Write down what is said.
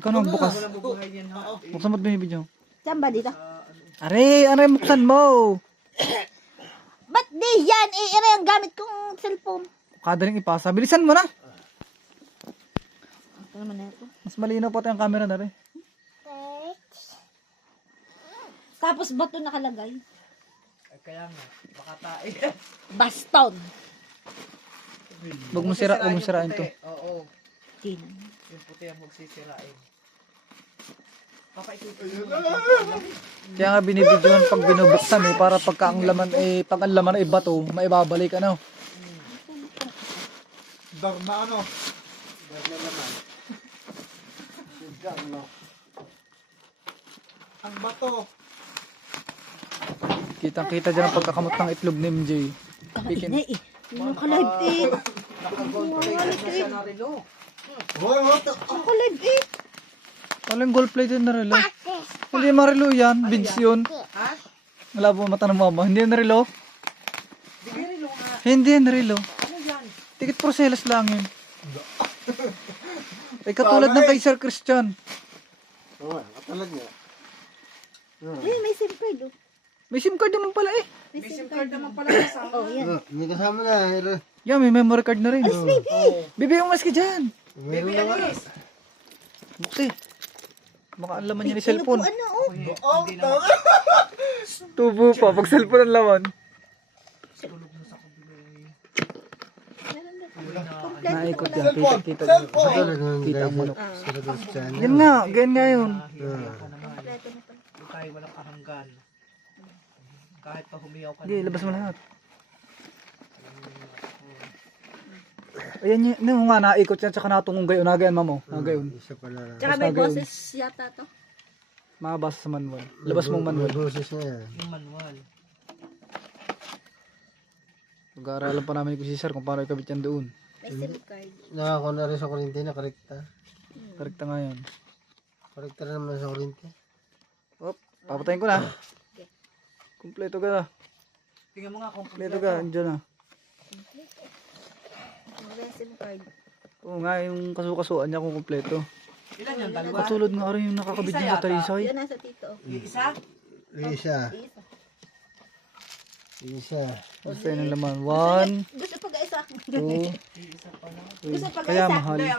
Ikaw na magbukas. Walang bubuhay yan ha. Buksan mo at binibidyo. Saan ba dito? Are, buksan mo. Ba't di yan? Ere ang gamit kong cellphone. Kadaling ipasa. Bilisan mo na. Ito naman na ito. Mas malinaw pa tayong camera na rin. Tapos bato nakalagay. Kaya nga, baka tayo. Baston. Huwag mo sirain to. Oo. Tin. Yung puti ang magsisirain. Kaya nga binibidyohan pag binubuksan eh. Para pagka ang laman eh, pag ang laman ay bato, maibabalik ano. Darna ano? Darna naman. Ang bato. Kitang-kita dyan ang pagkakamot ng itlog ni MJ. Ay, na eh. Nakalive eh. Naka-gold plate na siya na rin oh. Hoy, hoto. Nakalive eh. Walang gold plate yun na relo. Hindi marilo yan. Bids yun. Ha? Wala po mata ng mama. Hindi yan relo. Di ka rin nga. Hindi yan relo. Ano yan? Tikit porcelas lang yun. Ay katulad ng kay Sir Christian. Oo, katalag niya. Ay, may SIM card oh. May SIM card naman pala eh. May SIM card naman pala kasama. Oh, yan. May kasama na. Yan, may memory card na rin. Alis, baby. Oo. Bibi, umas ka dyan. Meron Baby na nga. Alice. Bukti. Baka ang laman niya ni cellphone. Ano oh. Hindi naman. Tubo pa, pag cellphone ang laman. Tulog mo sa kabila eh. Naikot yan, kita. Kita ang manok. Yan nga, ganyan nga yun. Hihiyak ka naman. Hindi tayo walang kahanggan. Kahit pa humiyaw ka Sige, labas mo lahat. Ayan yun, no, nga naikot yan, tsaka natungong gayon, nagayon mamo, nagayon. Isa pala. Tsaka may boses yata to. Mabasa sa manual. Labas mong manual. Boses na yan. yung manual. Pag-aaralan pa namin ni Cesar kung paano ikabit yan doon. May SIM card. Nakakuha na rin sa kurinti na karekta. Karekta nga yan. Karekta na naman sa kurinti. Op, papatayin ko na. Kompleto ka na. Tingnan mo nga kung Kompleto ka, andyan na. May SIM card. Oo nga, yung kasukasuan niya kung kompleto. ilan yan? Dalawa? Katulad nga rin yung nakakabit niya sa taysay. Yan nasa tito. Yung isa? Isa. Isa. Isa. Basta yun ang laman. 1, Gusto pag-isa. 2, Yung isa pa lang. Gusto 3. pag-isa. Kaya mahal. Hindi,